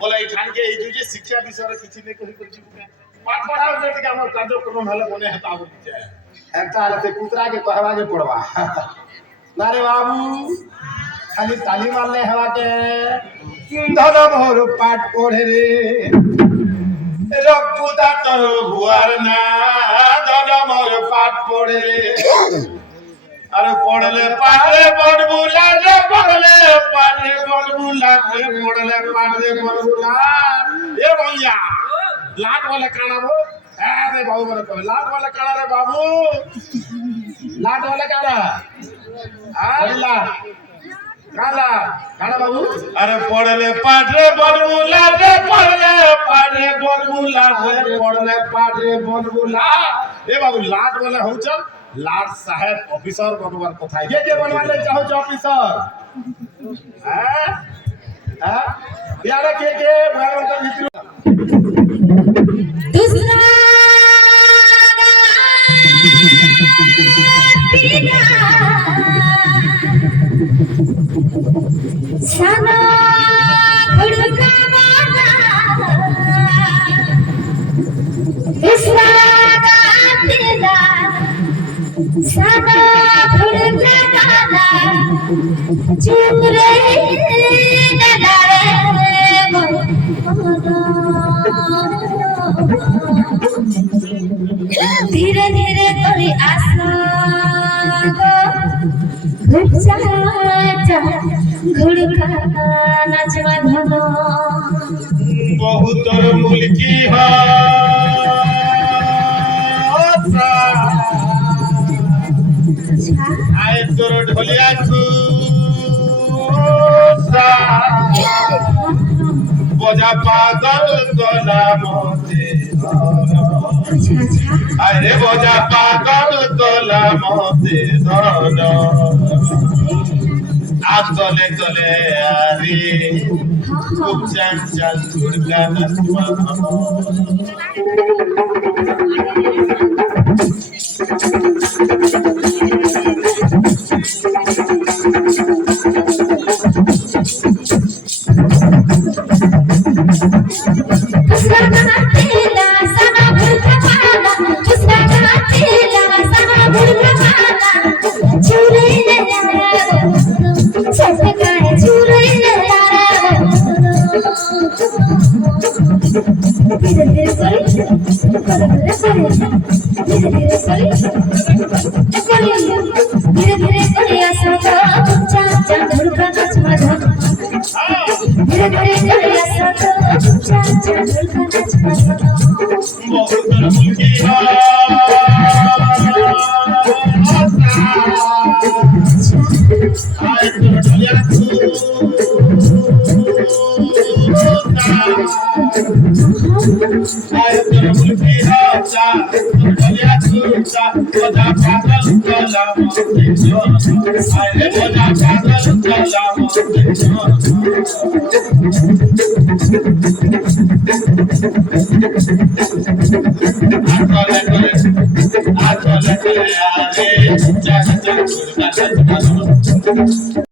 शिक्षा विषय किसी ने कही पाठ पढ़ा कार्यक्रम बने पुतरा के कहवा के पड़वा ना रे बाबू खाली ताली मारले हवा के धन मोर पाठ पढ़े रे रघुदा तो भुआर ना धन मोर पाठ पढ़े रे अरे पढ़ले पाठे बनबुला रे पढ़ले पाठे बनबुला रे पढ़ले पाठे बनबुला ए भैया लाट वाला काना वो अरे बाबू बोले तो लाट वाला काना रे बाबू लाट वाला काना अल्लाह काला काना बाबू अरे पढ़ले पाठे बनबुला रे पढ़ले पाठे बनबुला रे पढ़ले पाठे बनबुला ए बाबू लाट वाला हो चल लाट साहेब ऑफिसर बनवार कथा के बनवाले चाहो छ ऑफिसर हैं यार के भगवान मित्र दूसरा साना खुड़का माना दूसरा तेरा साना खुड़का माना चुप रे नला धीरे धीरे तोरी आशा घुड़का नाचवा धनो बहुत मुल्की आए तोर ढोलिया बजा पागल गला मोते अरे बजा पागल गला मोते धन आज चले चले अरे खूब चल चल छुड़का नसवा धीरे धीरे ধীরে ধীরে করে আসো তো চা চা ঢুলকা নাচ বাঁধো ধীরে ধীরে করে আসো তো চা চা ঢুলকা নাচ বাঁধো बहुत मुल्की आए तो ढलिया तू आए तो मुल्की चा ढलिया तू चा बोधा पागल कला मोते जो आए बोधा पागल कला मोते जो आले आले आले